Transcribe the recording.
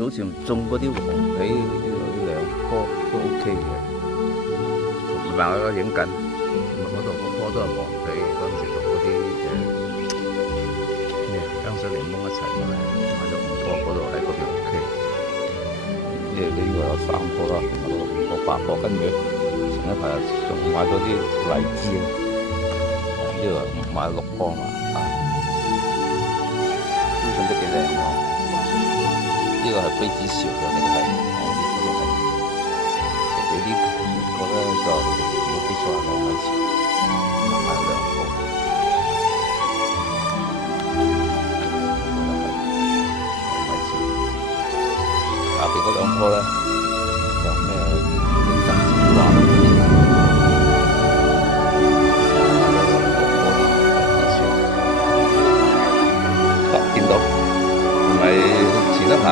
早前種嗰啲黃皮呢兩棵都 OK 嘅，唔係我而家影緊，嗰度嗰棵都係黃皮，嗰陣時同嗰啲咩香水檸檬一齊嘅咧，買咗5棵，嗰度喺嗰邊 OK。呢個有3棵啦，同埋嗰度5棵8棵，跟住前一排仲買咗啲荔枝啊，呢度買咗6棵嘛，都種得幾靚喎。呢個係妃子笑嘅定係？呢啲個咧就冇記錯係浪費錢，買咗2棵。下邊嗰2棵咧就咩啲雜枝瓜嗰啲，見到係咪前一排？